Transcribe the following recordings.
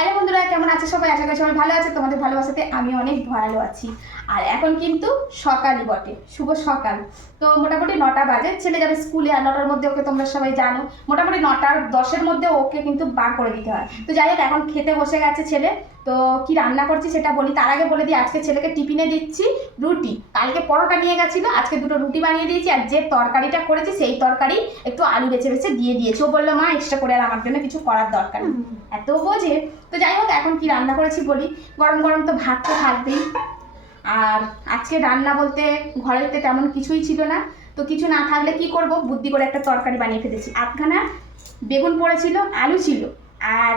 Hello বন্ধুরা, কেমন আছে সবাই? আশা করি সবাই ভালো আছে। তোমাদের ভালোবাসাতে আমি অনেক ভালো আছি। আর এখন কিন্তু সকালই বটে, শুভ সকাল। তো মোটামুটি 9টা বাজে, ছেলে যাবে স্কুলে। আর 9টার মধ্যে ওকে তোমরা সবাই জানো মোটামুটি 9টার 10-এর মধ্যে ওকে কিন্তু বার করে দিতে হয়। তো যাই হোক, এখন খেতে বসে গেছে ছেলে। তো কি রান্না করছি সেটা বলি, তার আগে বলে দিই আজকে ছেলেকে টিফিনে দিচ্ছি রুটি। কালকে পরোটা নিয়ে গেছিলো, আজকে 2টো রুটি বানিয়ে দিয়েছি। আর যে তরকারিটা করেছি সেই তরকারি একটু আলু বেছে বেছে দিয়ে দিয়েছি। ও বললো মা এক্সট্রা করে আর আমার জন্য কিছু করার দরকার নেই, এত বোঝে। তো যাই হোক, এখন কি রান্না করেছি বলি। গরম গরম তো ভাত তো থাকবেই। আর আজকে রান্না বলতে ঘরেতে তেমন কিছুই ছিল না। তো কিছু না থাকলে কি করব, বুদ্ধি করে একটা তরকারি বানিয়ে ফেলেছি। আধখানা বেগুন পড়েছিল, আলু ছিল, আর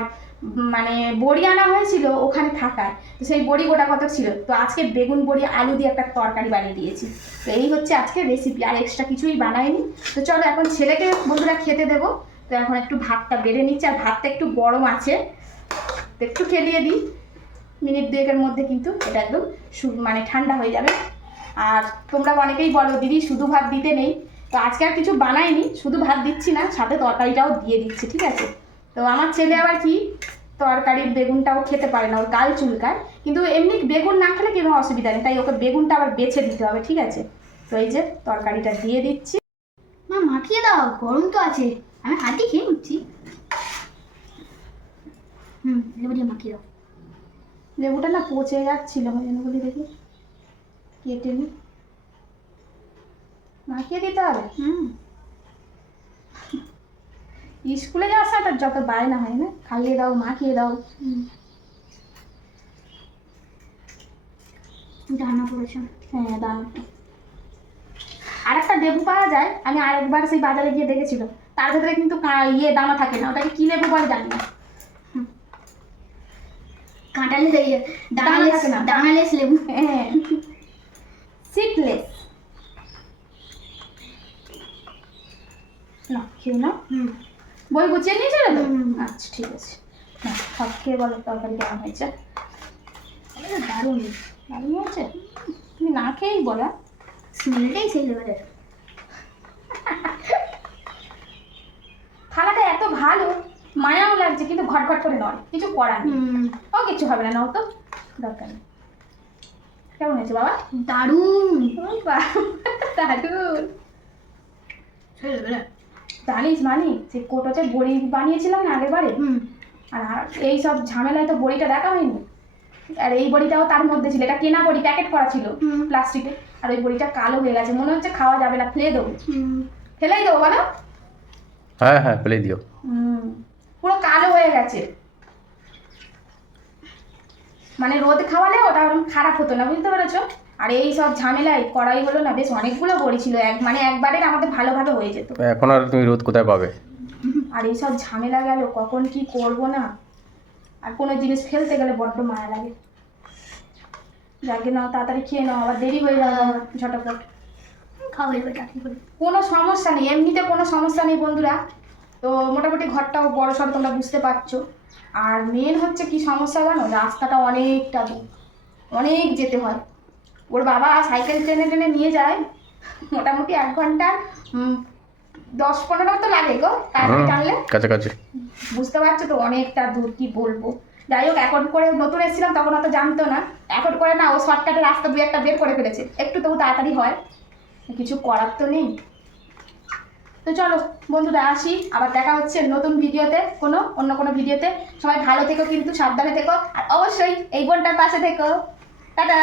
মানে বড়ি আনা হয়েছিল ওখানে থাকায়। তো সেই বড়ি গোটা কত ছিল, তো আজকে বেগুন বড়ি আলু দিয়ে একটা তরকারি বানিয়ে দিয়েছি। তো এই হচ্ছে আজকে রেসিপি, আর এক্সট্রা কিছুই বানাইনি। তো চলো এখন ছেলেকে বন্ধুরা খেতে দেবো। তো এখন একটু ভাতটা বেড়ে নিচ্ছি, আর ভাতটা একটু গরম আছে, একটু খেলিয়ে দিই। মিনিট 2-এর মধ্যে কিন্তু এটা একদম মানে ঠান্ডা হয়ে যাবে। আর তোমরা অনেকেই বলো দিদি শুধু ভাত দিতে নেই, তো আজকে আর কিছু বানাইনি, শুধু ভাত দিচ্ছি না, সাথে তরকারিটাও দিয়ে দিচ্ছি, ঠিক আছে? তো আমার ছেলে আবার কি তরকারির বেগুনটাও খেতে পারে না, ওর গাল চুলকায়। কিন্তু এমনি বেগুন না খেলে কোনো অসুবিধা নেই, তাই ওকে বেগুনটা আবার বেছে দিতে হবে, ঠিক আছে? তো এই যে তরকারিটা দিয়ে দিচ্ছি। মা মাখিয়ে দাও, গরম তো আছে, আমি হাতে খেয়ে নিচ্ছি। লেবু দিয়ে মাখিয়ে দাও। লেবুটা না পচে যাচ্ছিল, ওই জন্য বলি দেখি কেটে নি, মাখিয়ে দিতে হবে। স্কুলে যাওয়ার সময় তার যত বায়না হয় না, খাইয়ে দাও মাখিয়ে দাও। রান্না করেছো? হ্যাঁ দাও। আর একটা লেবু পাওয়া যায়, আমি আরেকবার সেই বাজারে গিয়ে দেখেছিলাম, তার ভেতরে কিন্তু দানা থাকে না, ওটাকে কি লেবু বলে জানি না। কাঁটালে দানা থাকে না, দানালেস লেবু। হ্যাঁ, সিডলেস। না খেয়ে না, বই গুছিয়ে নিয়েছে তো? আচ্ছা ঠিক আছে, হ্যাঁ সব খেয়ে বলো তরকারি কেমন হয়েছে। দারুণ দারুণ হয়েছে, তুমি না খেয়েই বলো। স্মেলটাই সেই লেভেলের। থালাটা এত ভালো, মায়াও লাগছে, কিন্তু ঘটঘট করে নয়, কিছু করার নেই। ও কিছু হবে না, নাও তো, দরকার নেই। কেমন হয়েছে বাবা? দারুণ দারুণ। জানিস মানি, সে কোটোতে বড়ি বানিয়েছিলাম না আগের বারে, আর এই সব ঝামেলায় তো বড়িটা দেখা হয়নি। আর এই বড়িটাও তার মধ্যে ছিল, এটা কেনা বড়ি, প্যাকেট করা ছিল প্লাস্টিকে। আর ওই বড়িটা কালো হয়ে গেছে, মনে হচ্ছে খাওয়া যাবে না, ফেলে দেবো। ফেলেই দেবো বলো? হ্যাঁ হ্যাঁ ফেলে দিও। পুরো কালো হয়ে গেছে, মানে রোদ খাওয়ালে ওটা খারাপ হতো না, বুঝতে পেরেছো? আর এই সব ঝামেলায় করাই হলো না, বেশ অনেকগুলো বড়ি ছিল, মানে একবারের আমাদের ভালো ভালো হয়ে যেত। এখন আর তুমি রোদ কোথায় পাবে? আর এই সব ঝামেলা গেল, কখন কি করব না। আর কোনো জিনিস ফেলতে গেলে বড্ড মায়া লাগে। যাকে নাও তাড়াতাড়ি খেয়ে নাও, আবার দেরি হয়ে যাবে আমার ঝটপট। খাওয়া যাবে চাকরি করে। কোনো সমস্যা নেই, এমনিতে কোনো সমস্যা নেই বন্ধুরা। তো মোটামুটি ঘরটাও বড় সড়ো, তোমরা বুঝতে পারছো। আর মেন হচ্ছে কি সমস্যা জানো, রাস্তাটা অনেকটা দূর, অনেক যেতে হয়। ওর বাবা সাইকেল টেনে টেনে নিয়ে যায়, মোটামুটি 1 ঘন্টা 10-15 তো লাগে গো তাড়াতাড়ি টানলে। কাছাকাছি। বুঝতে পারছো তো, অনেকটা দূর, কি বলবো। যাই হোক, এখন করে নতুন এসেছিলাম তখন অত জানতো না, এখন করে না ও শর্টকাটে রাস্তা 2-1টা বের করে ফেলেছে, একটু তবু তাড়াতাড়ি হয়, কিছু করার তো নেই। তো চলো বন্ধুরা আসি, আবার দেখা হচ্ছে নতুন ভিডিওতে, অন্য কোনো ভিডিওতে। সবাই ভালো থেকো, কিন্তু সাবধানে থেকো, আর অবশ্যই এই বোনটার পাশে থেকো। টাটা।